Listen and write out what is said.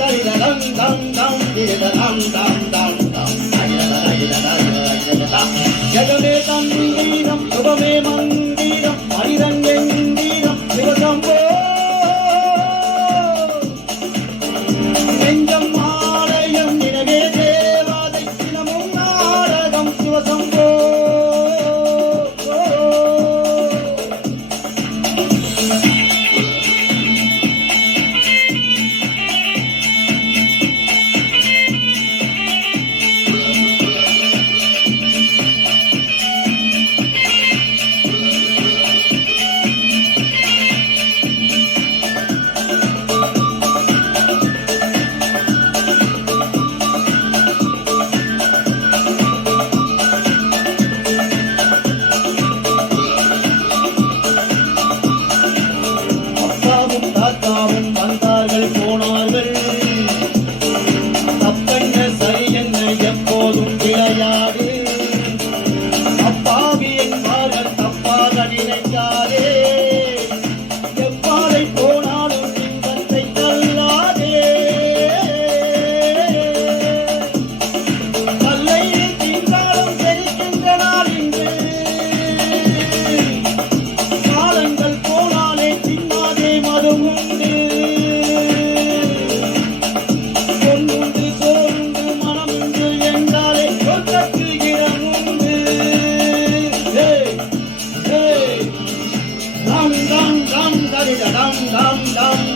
Da da dum dum dum da da dum dum. தப்பாக